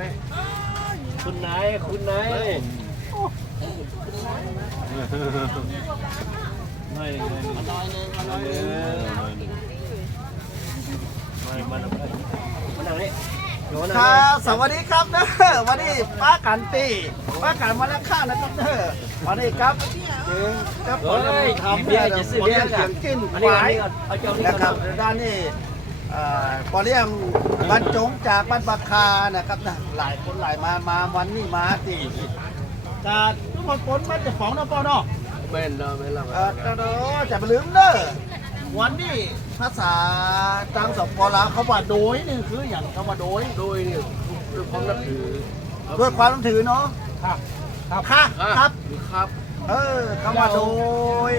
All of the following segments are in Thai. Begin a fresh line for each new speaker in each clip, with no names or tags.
ไหม
คุณนายไม่
ครับสวัสดีครับเด้อวันนี้ป้ากันตีป้ากันมาแล้วข้านะครับเด้อวันนี้ครับถึงครับผมทำเบียร์จะซื้อเบียร์เสียงกินหวายนะครับด้านนี้ปอเลี้ยงบรรจงจากบ้านบักคานะครับนะหลายคนหลายมาวันนี้มาตีการทุกคนผลมันจะฟ้องนะปอเนาะ
เป็นเราไม่เรา
จะไปลืมเด้อวันนี้ภาษาทางสปลาวเขาว่าโดยนี่คืออย่างคำว่าโดย
นี่ด้วยความนับถือ
ด้วยความนับถือเนาะครับครับคำว่าโดย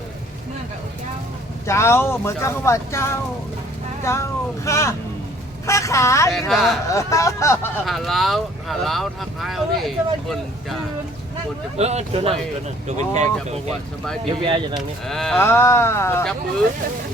เจ้าเหมือนกับคำว่าเจ้าข้าขา
หาล้าวทักทายเอานี่คนจะ
ตัวนั้นเป็นแขก
จะบอกว่าสบายดี
เบียร์อย่างนี้
จับมือ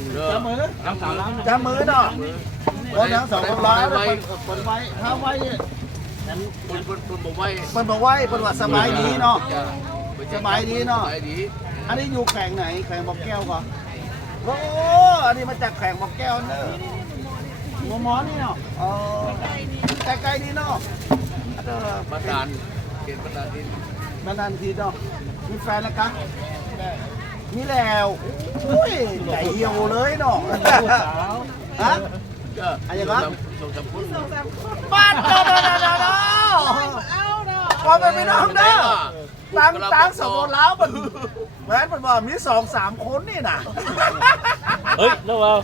เนาะคนทั้งสองคนร้ายคนไว้ถ้าไว้
นั้นคนบอกไว้
คนว่าสบายดีเนาะสบายดีเนาะอันนี้อยู่แข่งไหนแข่งบอกแก้วก่อนโอ้อันนี้มาจากแข่งบอกแก้วเนอะหัวหมอนี่เนาะใกล้ๆนี่เนาะ
บันดาลเกณฑ์บันดาลดิน
บันดาลทีเนาะมีแฟนแล้วกันมีแล้วอุ้ยใจเหี่ยวเลยเนาะฮะอะไรกันบ้านเนาะความเป็นพี่น้องเด้อตั้งสมบูรณ์แล้วเหมือนมันบอกมี2-3 คนนี่นะ
เฮ้ยน้องเรา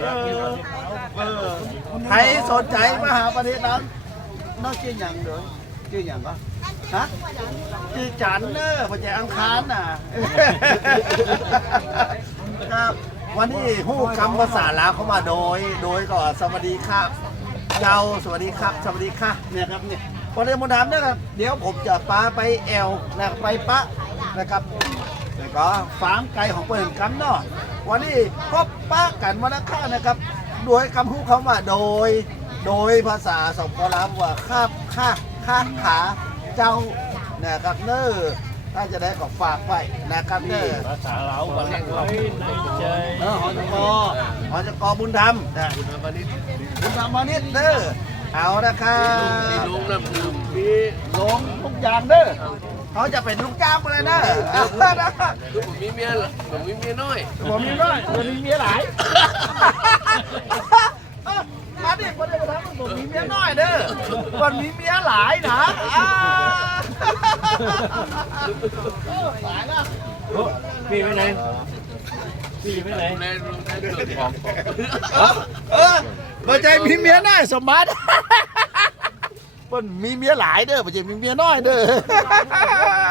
ใครสนใจมาหาประเทศนั้นนอกชื่ออย่างเด้อชื่ออย่างก็ฮะชื่อจันเนอร์ปัจจัยอังคารน่ะครับวันนี้ฮู้คำภาษาลาวเข้ามาโดยก็สวัสดีครับเจ้าสวัสดีครับสวัสดีค่ะเนี่ยครับเนี่ยพอเรียนมนต์ถามนะครับเดี๋ยวผมจะปาไปแอลนะไปปะนะครับแล้วก็ฟาร์มไก่ของเปิ่นกันเนาะวันนี้พบปะกันวันละค่านะครับโดยคำพูดคำว่าโดยภาษาสปลาวว่าข้าขาเจ้านะครับเนอถ้าจะได้ก็ฝากไว้นะครับเนอ
ภาษาลาววันไว้ในใจ
หอจกบุญธรรม
บุญธรรมนิด
เด้อเอานะครับ
ลงน้ำดื่มมี
ลงทุกอย่างเด้อเขาจะเป็นลูกจ้างมาเลยนะ
คือผมมีเมียน้อย
ผมมีเมียหลายมาดิคนเดียวทำผมมีเมียน้อยเด้อคนมีเมียหลายนะหลายนะ
พี่ไปไหน
ในจุดของ
บ่ใจมีเมียน้อยสมบัติมันมีเมียหลายเด้อบ่ใจมีเมียน้อยเด้อ